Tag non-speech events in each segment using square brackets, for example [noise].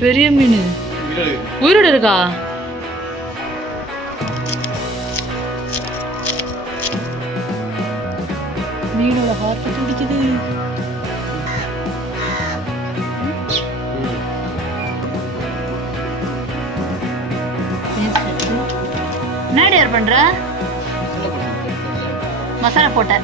பெரிய மீன் உயிரோட இருக்கா? மீனோட ஹார்ட் துடிக்குது என்ன யார் பண்ற? மசாலா போட்ட.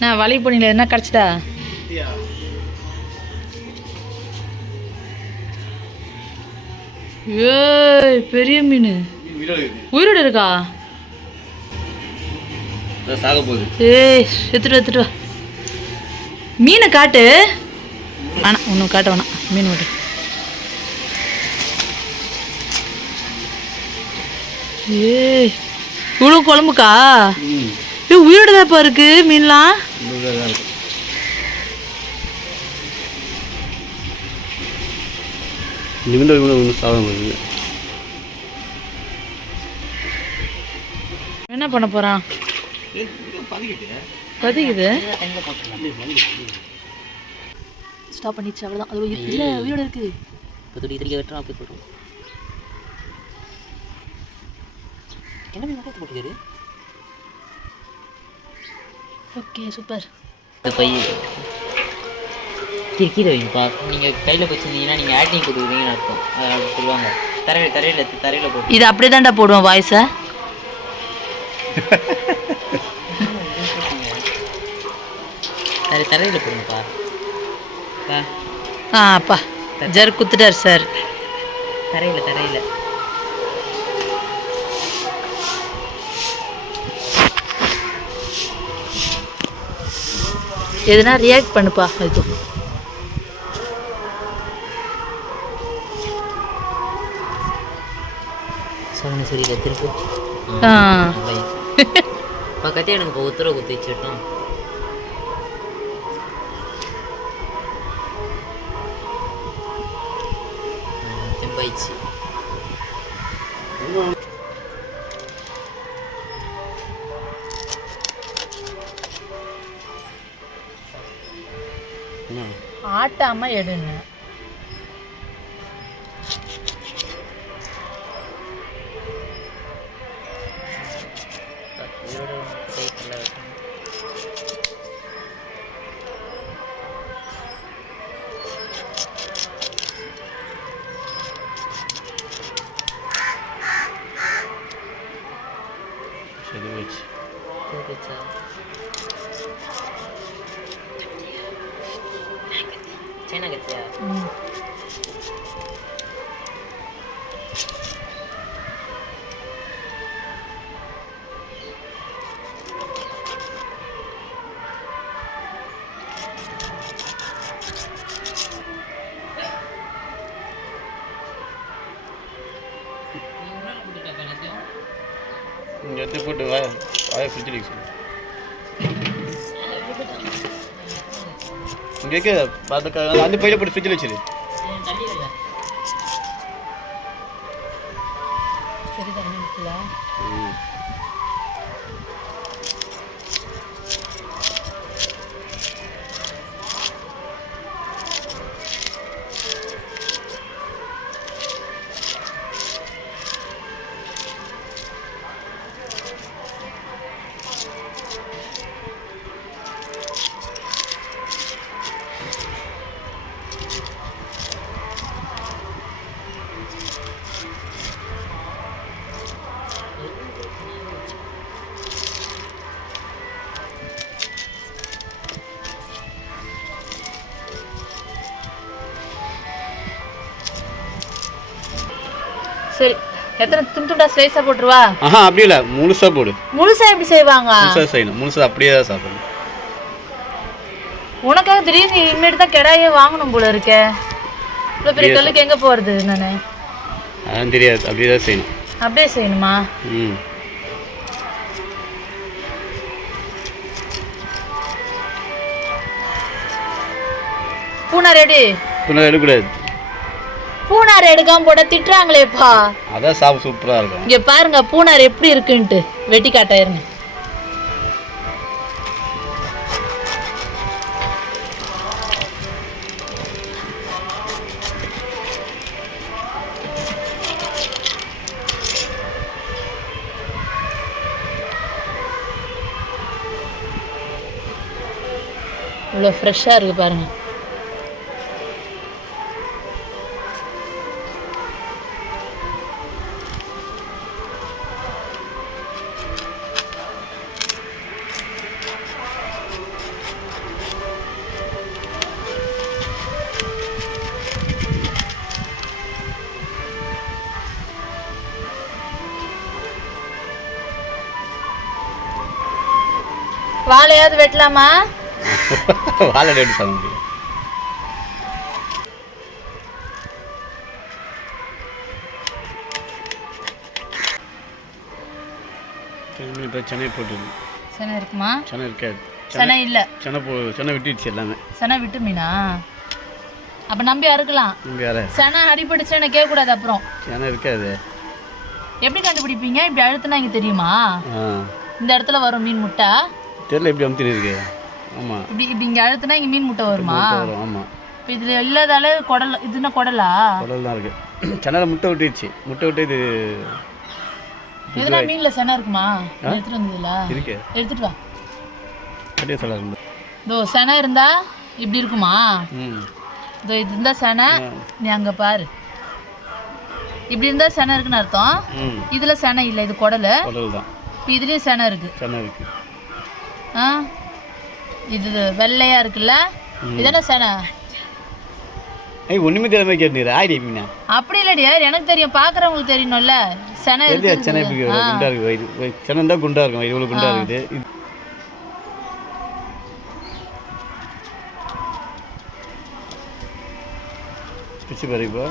நான் வழி பண்ணில என்ன கிடச்சிட்டா? ஏய் பெரிய மீன். உயிரோட இருக்கா? சாக போகுது. ஏய் எடுத்துட்டு எடுத்துட்டு மீனை காட்டு. வேணாம் ஒன்றும் காட்ட வேணாம். மீன் மட்டும். ஏய் இவ்வளோ குழம்புக்கா? ஏ உயிரோட தான்ப்பா இருக்கு மீன்லாம். நிமிடம் ஒன்றும் சாக போகுது. என்ன பண்ண போறான்? பதிக்குது? ஸ்டாப் பண்ணிடுச்சு அவ்வளோதான் அது உயிர் இல்லை உயிரோட இருக்கு. இப்போ துடி துடிக்க வெட்டுறோம் அப்படி போட்டுரும் என்ன மீன் மட்டும் போட்டுக்காரு ஓகே சூப்பர் இந்த பை கீழே வைங்கப்பா நீங்கள் கையில் வச்சுருந்தீங்கன்னா நீங்கள் ஆக்டிங் கொடுக்குறீங்கன்னு அர்த்தம். சொல்லுவாங்க. தரையில் தரையில் தரையில் போட்டு. இது அப்படியே தான்டா போடுவோம் வாய்ஸை [laughs] தரை தரையில் போடுங்கப்பா ஆ அப்பா ஜர் குத்துட்டார் சார். தரையில் தரையில். எதுனா ரியாக்ட் பண்ணுப்பா இது. சொன்ன சரியில்லை திருப்பு பக்கத்தே எனக்கு உத்தரவு குத்தி வச்சுட்டோம் ஆட்டாம எடுங்க. இங்கே இருக்க பார்த்துக்க அந்த பையில போட்டு ஃப்ரிட்ஜில் வச்சிரு. சரி எத்தனை துண்டு துண்டா ஸ்லைஸா போட்டுருவா? ஆஹா அப்படி இல்ல. முழுசா போடு. முழுசா எப்படி செய்வாங்க? முழுசா செய்யணும். முழுசா அப்படியே தான் சாப்பிடணும். உனக்காக திடீர்னு இனிமேட்டு தான் கிடாயே வாங்கணும் போல இருக்கே. இவ்வளோ பெரிய கல்லுக்கு எங்கே போகிறது நான் அதான் தெரியாது. அப்படியே தான் செய்யணும். அப்படியே செய்யணுமா? ம். பூனா ரெடி பூனை எடுக்கூடாது பூனார் எடுக்காம போட திட்டுறாங்களேப்பா. அதான் சாப்பிட சூப்பராக இருக்கும். இங்க பாருங்க பூனார் எப்படி இருக்குன்ட்டு. வெட்டி காட்டாயிருங்க இவ்வளோ ஃப்ரெஷ்ஷாக இருக்குது பாருங்க. வாழையாவது வெட்டலாமா? வாழை எடுத்து சாப்பிட முடியும் சென்னை போட்டு சனை இருக்குமா? சென்னை இருக்காது. சனை இல்லை. சென்னை போ சென்னை விட்டுடுச்சு எல்லாமே. சனை விட்டு மீனா? அப்போ நம்பி அறுக்கலாம். இங்கே வேற சனை அடிபட்டுச்சு எனக்கு கேட்கக்கூடாது அப்புறம். சென்னை இருக்காது. எப்படி கண்டுபிடிப்பீங்க? இப்படி அழுத்துனா இங்கே தெரியுமா? இந்த இடத்துல வரும் மீன் முட்டை. தெரியல எப்படி அமுத்தினு இருக்கு. ஆமாம் இப்படி இப்படி இங்கே அழுத்துனா இங்கே மீன் முட்டை வருமா? வரும் ஆமாம் இப்போ இதில் இல்லாதால குடல் இதுன்னா குடலா? குடல் தான் இருக்குது சென்னையில் முட்டை விட்டுடுச்சு. முட்டை விட்டு இது எதுனா மீனில் சனை இருக்குமா? எடுத்துட்டு வந்ததுல? இருக்கு. எடுத்துட்டு வா. அப்படியே சொல்லாரு இதோ சனை இருந்தா இப்படி இருக்குமா? இதோ இது இருந்தா சனை. நீ அங்கே பாரு. இப்படி இருந்தா சனை இருக்குன்னு அர்த்தம். இதில் சனை இல்லை இது குடல். இப்போ இதுலேயும் சனை இருக்கு. சென்னை இருக்கு. ஆ? இது வெள்ளையா இருக்குல்ல? இதானே சனை? ஏய் ஒன்றுமே தெரியாம கேட்டுனீர். ஆயிடி மீனா அப்படி இல்லடி. எனக்கு தெரியும். பார்க்குறவங்களுக்கு தெரியணும்ல சனை இருக்கு? சென்னை இப்படி குண்டா இருக்கு. வயிறு சென்னை தான் குண்டா இருக்கும். இவ்வளோ குண்டா இருக்குது. பிச்சு பாரு இப்போ.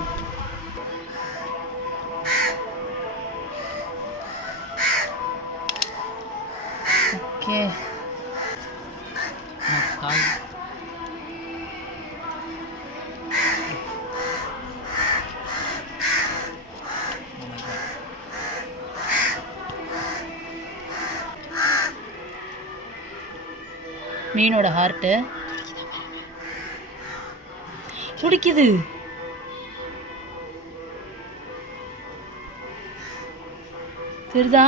மீனோட ஹார்ட்டு துடிக்குது தெரியுதா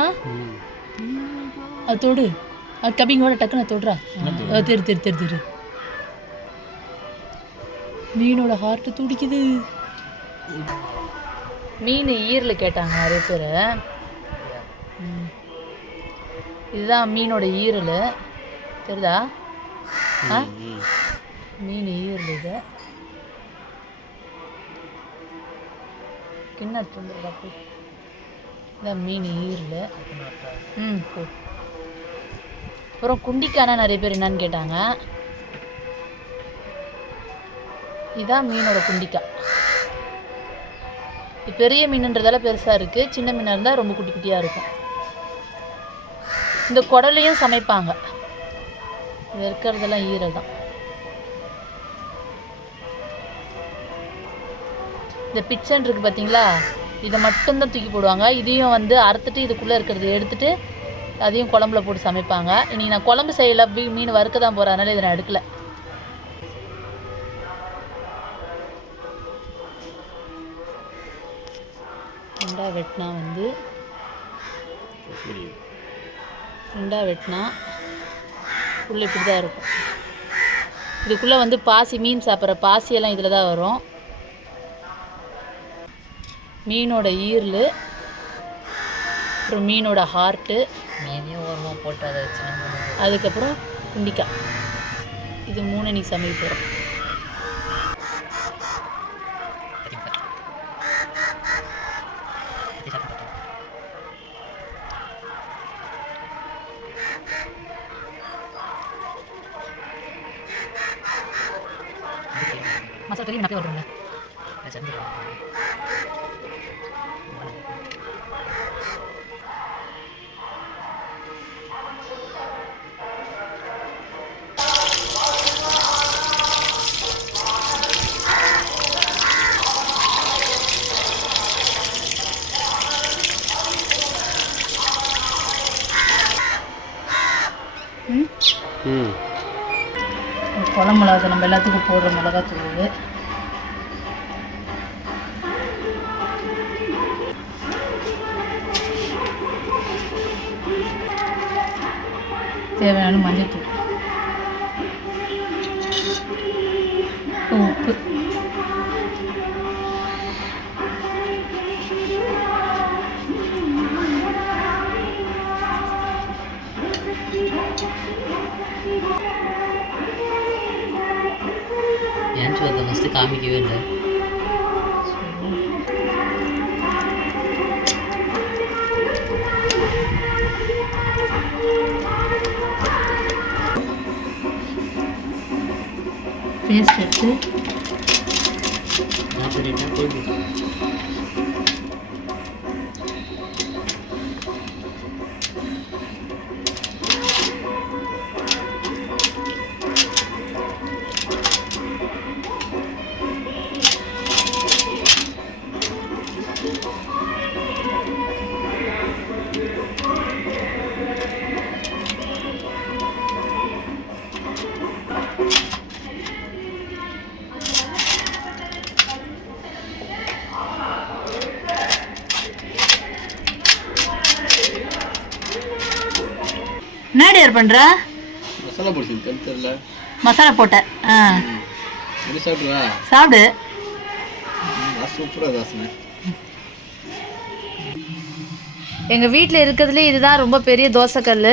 அது தொடு. அது கபிங்கோட டக்குன்னு தொடுறா. தெரு தெரு தெரு தெரு. மீனோட ஹார்ட் துடிக்குது. மீன் ஈரல் கேட்டாங்க நிறைய பேர். இதுதான் மீனோட ஈரல். தெரியுதா மீன் இது. கிண்ண துண்டுடா போய் இதான் மீன் ஈரல் ம் அப்புறம் குண்டிக்கான நிறைய பேர் என்னன்னு கேட்டாங்க. இதான் மீனோட குண்டிக்காய் பெரிய மீனுன்றதால பெருசாக இருக்குது சின்ன மீனாக இருந்தால் ரொம்ப குட்டி குட்டியாக இருக்கும். இந்த குடலையும் சமைப்பாங்க. இது இருக்கிறதெல்லாம் ஈரல் தான். இந்த பிச்சன் இருக்கு பார்த்தீங்களா இதை மட்டும்தான் தூக்கி போடுவாங்க. இதையும் வந்து அறுத்துட்டு இதுக்குள்ளே இருக்கிறத எடுத்துட்டு அதையும் குழம்புல போட்டு சமைப்பாங்க. இன்னைக்கு நான் குழம்பு செய்யல மீன் வறுக்க தான் போகிறேன் அதனால இதை நான் எடுக்கல. ரெண்டா வெட்டினா வந்து ரெண்டா வெட்டினா உள்ள இப்படி தான் இருக்கும். இதுக்குள்ளே வந்து பாசி மீன் சாப்பிட்ற பாசியெல்லாம் இதில் தான் வரும். மீனோட ஈரல் அப்புறம் மீனோட ஹார்ட்டு அதுக்கப்புறம் குண்டிக்காய். இது மூணு நீ சமைக்க போகிறோம். மசாலா கறி அப்படியே வருதுங்க ம் ம் குழம்பு மிளகாத்தூள் நம்ம எல்லாத்துக்கும் போடுற மிளகாத்தூள். தேவையான மஞ்சத்தூள். உப்பு. ஏன் அதை ஃபஸ்ட்டு காமிக்கவே இல்லை. பேஸ்ட் எடுத்து. நான் பண்ணிட்டேன் போய் என்னடி யார் பண்ணுற மசாலா பிடிச்சி தெரியல. மசாலா போட்டேன் ஆ. சாப்பிடுவா சாப்பிடு. சூப்பராக தாசனை எங்கள் வீட்டில் இருக்கிறதுலே இதுதான் ரொம்ப பெரிய தோசைக்கல்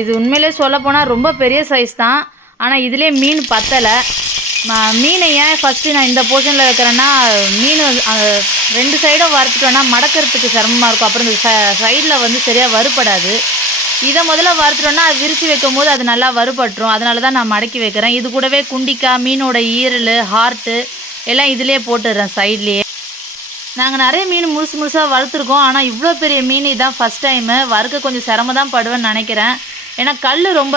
இது உண்மையிலே சொல்லப்போனால் ரொம்ப பெரிய சைஸ் தான். ஆனால் இதிலே மீன் பத்தலை. நான் மீனை ஏன் ஃபஸ்ட்டு நான் இந்த போர்ஷனில் வைக்கிறேன்னா மீன் ரெண்டு சைடும் வறுத்துட்டோன்னா மடக்கிறதுக்கு சிரமமாக இருக்கும். அப்புறம் இந்த சைடில் வந்து சரியாக வறுபடாது. இதை முதல்ல வறுத்துட்டோன்னா அது விரித்து வைக்கும் போது அது நல்லா வறுபட்டுரும். அதனால தான் நான் மடக்கி வைக்கிறேன். இது கூடவே குண்டிக்காய் மீனோட ஈரல் ஹார்ட்டு எல்லாம் இதிலே போட்டுடுறேன் சைட்லேயே நாங்கள் நிறைய மீன் முழுசு முழுசாக வளர்த்துருக்கோம் ஆனால் இவ்வளோ பெரிய மீன் இதான் ஃபஸ்ட் டைமு வறுக்க கொஞ்சம் சிரமம் தான் படுவேன்னு நினைக்கிறேன். ஏன்னா கல் ரொம்ப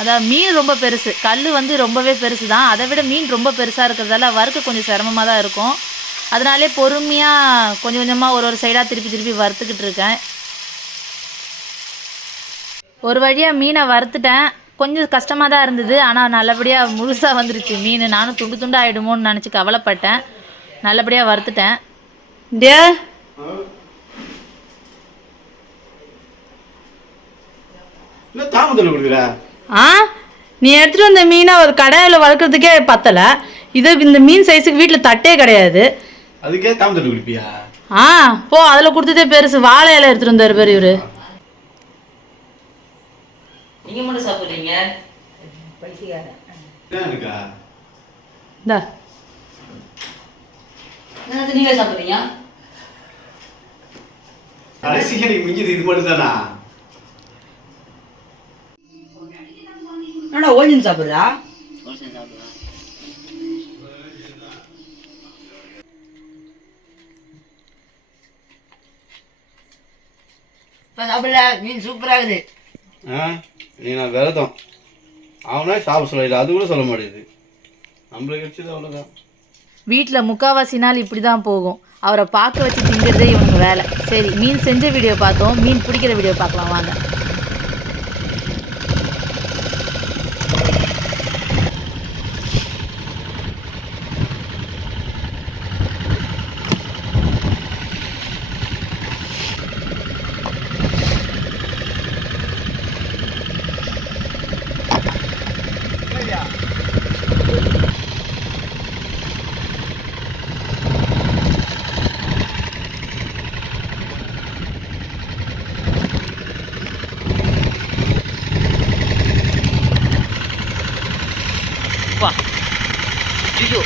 அதாவது மீன் ரொம்ப பெருசு. கல் வந்து ரொம்பவே பெருசு தான் அதை விட மீன் ரொம்ப பெருசாக இருக்கிறதால வறுக்க கொஞ்சம் சிரமமாக தான் இருக்கும். அதனாலே பொறுமையாக கொஞ்சம் கொஞ்சமாக ஒரு ஒரு சைடாக திருப்பி திருப்பி வறுத்துக்கிட்டு இருக்கேன். ஒரு வழியாக மீனை வறுத்துட்டேன். கொஞ்சம் கஷ்டமாக தான் இருந்தது. ஆனால் நல்லபடியாக முழுசாக வந்துருச்சு. மீன் நானும் துண்டு துண்டு ஆகிடுமோன்னு நினச்சி கவலைப்பட்டேன். நல்லபடியாக வறுத்துட்டேன். டே. ஆ? நீ எடுத்துகிட்டு வந்த மீனை ஒரு கடையில் வளர்க்குறதுக்கே பத்தலை. இது இந்த மீன் சைஸுக்கு வீட்டில் தட்டே கிடையாது. அதுக்கே தாமத்தில் குடிப்பியா? ஆ போ அதில் கொடுத்ததே பெருசு. வாழை இலை எடுத்துகிட்டு வந்தார் பேர் இவர். நீங்கள் மட்டும் சாப்பிட்றீங்க? என்ன எனக்கா இந்தா. என்னது நீங்களே சாப்பிட்றீங்க? கடைசிக்கு எனக்கு மிஞ்சது இது மட்டும் தானா? என்னடா ஓஞ்சின் சாப்பிட்றா? இப்போ சாப்பிடல மீன் சூப்பராக இருக்குது ஆ? நீ நான் விரதம். அவனே சாப்பிட சொல்லல அது கூட சொல்ல மாட்டேங்குது. நம்மளுக்கு கிடைச்சது அவ்வளோதான் வீட்டில் முக்காவாசி நாள் இப்படி தான் போகும். அவரை பார்க்க வச்சு திங்கிறதே இவனுக்கு வேலை. சரி மீன் செஞ்ச வீடியோ பார்த்தோம். மீன் பிடிக்கிற வீடியோ பார்க்கலாம் வாங்க பா ஐயோ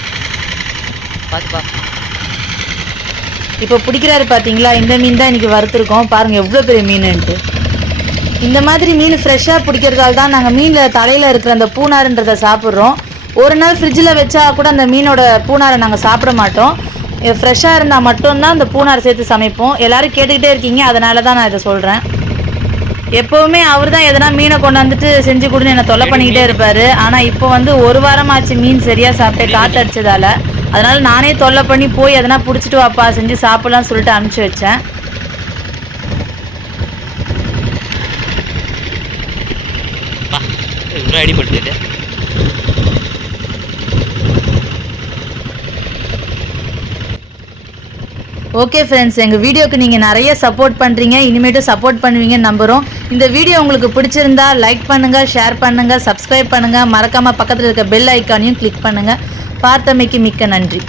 பார்த்துப்பா இப்போ பிடிக்கிறாரு பார்த்தீங்களா? இந்த மீன் தான் இன்றைக்கி வறுத்துருக்கோம். பாருங்கள் எவ்வளோ பெரிய மீனுன்ட்டு. இந்த மாதிரி மீன் ஃப்ரெஷ்ஷாக பிடிக்கிறதால தான் நாங்கள் மீனில் தலையில் இருக்கிற அந்த பூனாருன்றதை சாப்பிட்றோம். ஒரு நாள் ஃப்ரிட்ஜில் வச்சா கூட அந்த மீனோட பூனாரை நாங்கள் சாப்பிட மாட்டோம். ஃப்ரெஷ்ஷாக இருந்தால் மட்டும்தான் அந்த பூனாரை சேர்த்து சமைப்போம். எல்லாரும் கேட்டுக்கிட்டே இருக்கீங்க அதனால தான் நான் இதை சொல்கிறேன் எப்போவுமே அவர் தான் எதனா மீனை கொண்டாந்துட்டு செஞ்சு கொடுன்னு என்னை தொல்லை பண்ணிக்கிட்டே இருப்பார். ஆனால் இப்போ வந்து ஒரு வாரமாச்சு மீன் சரியாக சாப்பிட்டு காற்று அடிச்சதால அதனால நானே தொல்லை பண்ணி போய் எதனா பிடிச்சிட்டு வாப்பா செஞ்சு சாப்பிட்லான்னு சொல்லிட்டு அனுப்பிச்சி வச்சேன். அடிபட்டு ஓகே ஃப்ரெண்ட்ஸ் எங்கள் வீடியோக்கு நீங்கள் நிறைய சப்போர்ட் பண்ணுறீங்க இனிமேட்டும் சப்போர்ட் பண்ணுவீங்கன்னு நம்புகிறோம் இந்த வீடியோ உங்களுக்கு பிடிச்சிருந்தா லைக் பண்ணுங்கள் ஷேர் பண்ணுங்கள் சப்ஸ்கிரைப் பண்ணுங்கள் மறக்காமல் பக்கத்தில் இருக்க பெல் ஐக்கானையும் கிளிக் பண்ணுங்கள் பார்த்தமைக்கு மிக்க நன்றி.